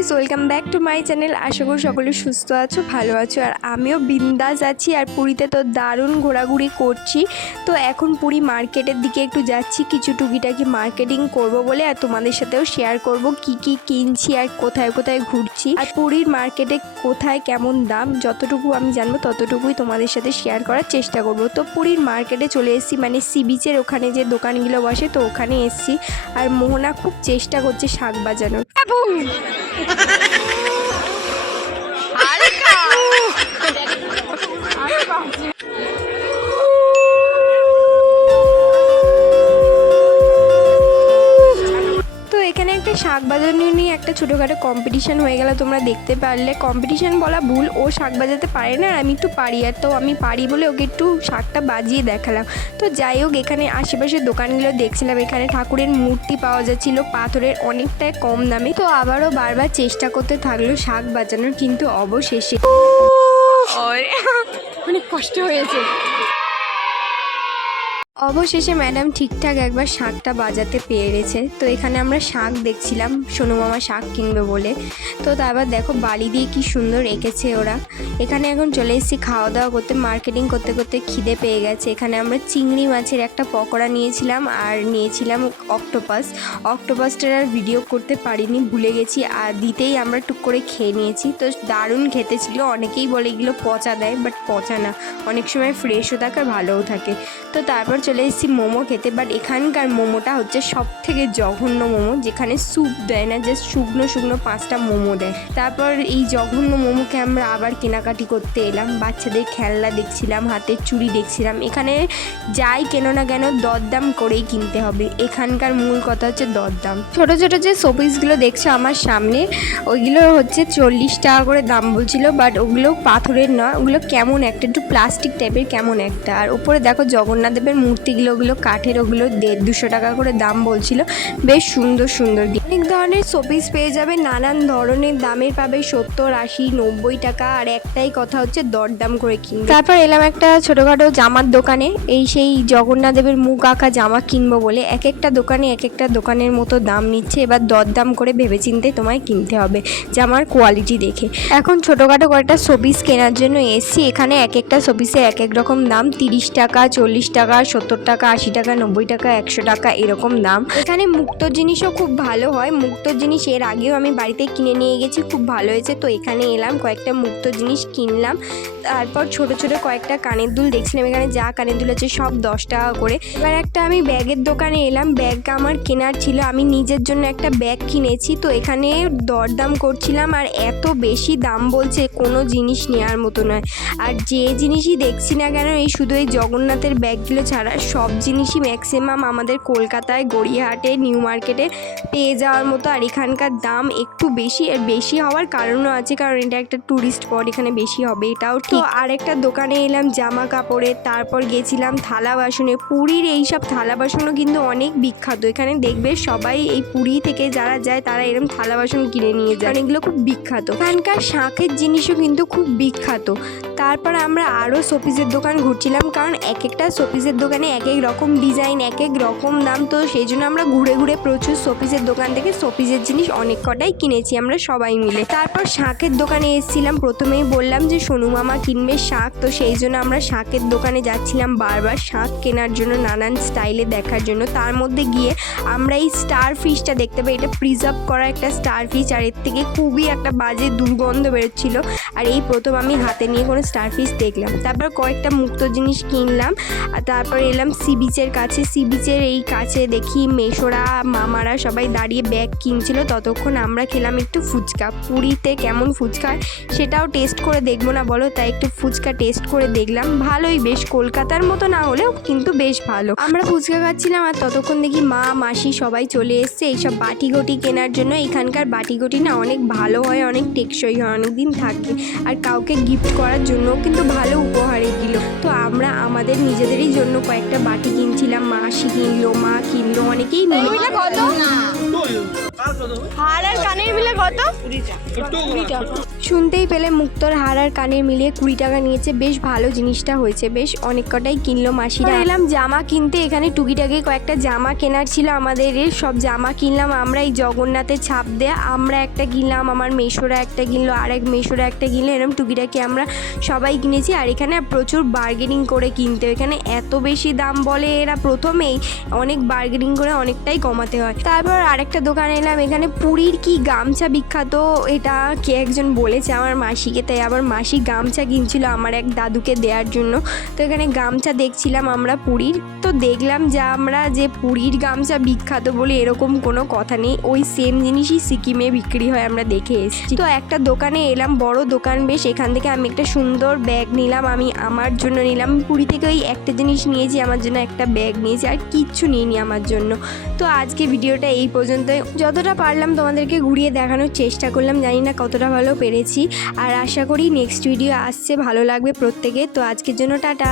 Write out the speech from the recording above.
Guys, welcome back to my channel. আশা করি সকলে সুস্থ আছো, ভালো আছো। আর আমিও বিন্দাস আছি। আর পুরীতে তো দারুণ ঘোরাঘুরি করছি। তো এখন পুরী মার্কেটের দিকে একটু যাচ্ছি, কিছু টুকিটাকি মার্কেটিং করব বলে, আর তোমাদের সাথেও শেয়ার করব কি কি কিনছি আর কোথায় কোথায় ঘুরছি। আর পুরীর মার্কেটে কোথায় কেমন দাম, যতটুকু আমি জানবো ততটুকুই তোমাদের সাথে শেয়ার করার চেষ্টা করব। তো পুরীর মার্কেটে চলে এসেছি, মানে সি বিচের ওখানে যে দোকানগুলো বসে, তো ওখানে এসেছি। আর মোহনা খুব চেষ্টা করছে শাক বাজানোর। তো এখানে একটা শাক বাজানো নিয়ে একটা ছোটোখাটো কম্পিটিশান হয়ে গেল, তোমরা দেখতে পারলে। কম্পিটিশান বলা ভুল, ও শাক বাজাতে পারে না আর আমি একটু পারি, আর তো আমি পারি বলে ওকে একটু শাকটা বাজিয়ে দেখালাম। তো যাই হোক, এখানে আশেপাশের দোকানগুলো দেখছিলাম। এখানে ঠাকুরের মূর্তি পাওয়া যাচ্ছিল পাথরের, অনেকটাই কম দামে। তো আবারও বারবার চেষ্টা করতে থাকলো শাক বাজানোর, কিন্তু অবশেষে অনেক কষ্ট হয়েছে। অবশেষে ম্যাডাম ঠিকঠাক একবার শাকটা বাজাতে পেরেছে। তো এখানে আমরা শাক দেখছিলাম, সোনু মামা শাক কিনবে বলে। তো তারপর দেখো বালি দিয়ে কি সুন্দর এঁকেছে ওরা। এখানে এখন চলে এসেছি খাওয়া দাওয়া করতে। মার্কেটিং করতে করতে খিদে পেয়ে গেছে। এখানে আমরা চিংড়ি মাছের একটা পকোড়া নিয়েছিলাম আর নিয়েছিলাম অক্টোপাসটার আর ভিডিও করতে পারিনি, ভুলে গেছি। আর দিতেই আমরা টুক করে খেয়ে নিয়েছি। তো দারুণ খেতে ছিল। অনেকেই বলে এগুলো পচা দেয়, বাট পচা না, অনেক সময় ফ্রেশও থাকে আর ভালোও থাকে। তো তারপর চলে এসেছি মোমো খেতে। বাট এখানকার মোমোটা হচ্ছে সব থেকে জঘন্য মোমো, যেখানে স্যুপ দেয় না, জাস্ট শুকনো শুকনো 5টা মোমো দেয়। তারপর এই জঘন্য মোমোকে আমরা আবার কেনাকাটি করতে এলাম। বাচ্চাদের খেলনা দেখছিলাম, হাতের চুড়ি দেখছিলাম। এখানে যাই কেনো না কেন দরদাম করেই কিনতে হবে। এখানকার মূল কথা হচ্ছে দরদাম। ছোটো ছোটো যে শোপিসগুলো দেখছো আমার সামনে, ওইগুলো হচ্ছে 40 টাকা করে দাম বলছিল। বাট ওগুলো পাথরের নয়, ওগুলো কেমন একটা একটু প্লাস্টিক টাইপের কেমন একটা। আর উপরে দেখো জগন্নাথদেবের মূর্তিগুলো, ওগুলো কাঠের, ওগুলো 150-200 টাকা করে দাম বলছিল। বেশ সুন্দর সুন্দর অনেক ধরনের শোপিস পেয়ে যাবে, নানান ধরনের দামের পাবে, 70, 80, 90 টাকা। আর একটাই কথা হচ্ছে দরদাম করে কিনবে। তারপর এলাম একটা ছোটোখাটো জামার দোকানে, এই সেই জগন্নাথদেবের মুখ আঁকা জামা কিনবো বলে। এক একটা দোকানে এক একটা দোকানের মতো দাম নিচ্ছে। এবার দরদাম করে ভেবেচিন্তে তোমায় কিনতে হবে জামার কোয়ালিটি দেখে। এখন ছোটোখাটো কয়েকটা শোপিস কেনার জন্য এসছি। এখানে এক একটা শোপিসে এক এক রকম দাম, 30 টাকা, 40 টাকা, 70 টাকা, 80 টাকা, 90 টাকা, 100 টাকা, এরকম দাম। এখানে মুক্ত জিনিসও খুব ভালো হয়। মুক্ত জিনিস এর আগেও আমি বাড়িতে কিনে নিয়ে গেছি, খুব ভালো হয়েছে। তো এখানে এলাম, কয়েকটা মুক্ত জিনিস কিনলাম। তারপর ছোট ছোট কয়েকটা কানের দুল দেখছিলাম। এখানে যা কানের দুল আছে সব 10 টাকা করে। এবার একটা আমি ব্যাগের দোকানে এলাম, ব্যাগ আমার কেনার ছিল, আমি নিজের জন্য একটা ব্যাগ কিনেছি। তো এখানে দরদাম করছিলাম, আর এত বেশি দাম বলছে, কোনো জিনিস নেওয়ার মতো নয়। আর যে জিনিসই দেখছি না কেন, এই শুধু এই জগন্নাথের ব্যাগগুলো ছাড়া সব জিনিসই ম্যাক্সিমাম আমাদের কলকাতায়, গড়িয়াহাটে, নিউ মার্কেটে পেয়ে যাওয়ার মতো। আর এখানকার দাম একটু বেশি, আর বেশি হওয়ার কারণও আছে, কারণ এটা একটা ট্যুরিস্ট স্পট, এখানে বেশি হবে, এটাও ঠিক। তো আরেকটা দোকানে এলাম জামা কাপড়ের। তারপর গেছিলাম থালা বাসনে। পুরীর এইসব থালা বাসনও কিন্তু অনেক বিখ্যাত। এখানে দেখবে সবাই এই পুরী থেকে যারা যায় তারা এরকম থালা বাসন কিনে নিয়ে যায়, এগুলো খুব বিখ্যাত। এখানকার শাঁখের জিনিসও কিন্তু খুব বিখ্যাত। তারপর আমরা আরও শোপিসের দোকান ঘুরছিলাম, কারণ এক একটা শোপিসের দোকানে এক এক রকম ডিজাইন, এক এক রকম দাম। তো সেই জন্য আমরা ঘুরে ঘুরে প্রচুর শোপিসের দোকান থেকে শোপিসের জিনিস অনেক কটাই কিনেছি আমরা সবাই মিলে। তারপর শাঁখের দোকানে এসেছিলাম। প্রথমেই বললাম যে সোনু মামা কিনবে শাঁখ, তো সেই জন্য আমরা শাঁখের দোকানে যাচ্ছিলাম বারবার শাঁখ কেনার জন্য, নানান স্টাইলে দেখার জন্য। তার মধ্যে গিয়ে আমরা এই স্টার ফিশটা দেখতে পাই। এটা প্রিজার্ভ করা একটা স্টার ফিশ, আর এর থেকে খুবই একটা বাজে দুর্গন্ধ বেরোচ্ছিল। আর এই প্রথম আমি হাতে নিয়ে কোনো স্টার ফিশ দেখলাম। তারপর কয়েকটা মুক্ত জিনিস কিনলাম। আর তারপর এলাম সি বিচের কাছে। সি বিচের এই কাছে দেখি মেশোরা, মামারা সবাই দাঁড়িয়ে ব্যাগ কিনছিল। ততক্ষণ আমরা খেলাম একটু ফুচকা। পুরীতে কেমন ফুচকা হয় সেটাও টেস্ট করে দেখবো না বলো, তাই একটু ফুচকা টেস্ট করে দেখলাম। ভালোই, বেশ কলকাতার মতো না হলেও কিন্তু বেশ ভালো। আমরা ফুচকা খাচ্ছিলাম, আর ততক্ষণ দেখি মা, মাসি সবাই চলে এসছে এইসব বাটি ঘটি কেনার জন্য। এখানকার বাটি ঘটি না অনেক ভালো হয়, অনেক টেকসই হয়, অনেক দিন থাকে। আর কাউকে গিফট করার জন্য, কিন্তু ভালো উপহার এগুলো। তো আমরা আমাদের নিজেদেরই জন্য কয়েকটা বাটি কিনছিলাম, মাসি কিনলো, মা কিনলো, অনেকেই মিলে। কত হার আর কানের মিলে কত? শুনতেই পেলে মুক্তোর হার আর কানের মিলিয়ে 20 টাকা নিয়েছে। বেশ ভালো জিনিসটা হয়েছে, বেশ অনেক কটাই কিনলো মাসিরা। এলাম জামা কিনতে, এখানে টুকিটাকি কয়েকটা জামা কেনার ছিল আমাদের। সব জামা কিনলাম আমরা এই জগন্নাথের ছাপ দেয়া। আমরা একটা কিনলাম, আমার মেশোরা একটা কিনলো, আর এক মেশোরা একটা কিনলো, এরকম টুকিটাকি আমরা সবাই কিনেছি। আর এখানে প্রচুর বার্গেনিং করে কিনতে, এখানে এত বেশি দাম বলে এরা প্রথমেই, অনেক বার্গেনিং করে অনেকটাই কমাতে হয়। তারপর আরেকটা দোকানে এলাম, এখানে পুরীর কি গামছা বিখ্যাত, এটা কে একজন বলেছে আমার মাসিকে, তাই আবার মাসি গামছা কিনছিল আমার এক দাদুকে দেওয়ার জন্য। তো এখানে গামছা দেখছিলাম আমরা পুরীর। তো দেখলাম যে আমরা যে পুরীর গামছা বিখ্যাত বলে এরকম কোনো কথা নেই, ওই সেম জিনিসই সিকিমে বিক্রি হয়, আমরা দেখে এসেছি। তো একটা দোকানে এলাম, বড় দোকান বেশ, এখান থেকে আমি একটা সুন্দর ব্যাগ নিলাম, আমি আমার জন্য নিলাম। পুরী থেকে ওই একটা জিনিস নিয়েছি, আমার জন্য একটা ব্যাগ নিয়েছি, আর কিচ্ছু নিইনি আমার জন্য। তো আজকে ভিডিওটা এই পর্যন্তই, যতটা পারলাম তোমাদেরকে ঘুরিয়ে দেখানোর চেষ্টা করলাম, জানি না কতটা ভালো পেরেছি। আর আশা করি নেক্সট ভিডিও আসছে, ভালো লাগবে প্রত্যেকে। তো আজকের জন্য টাটা।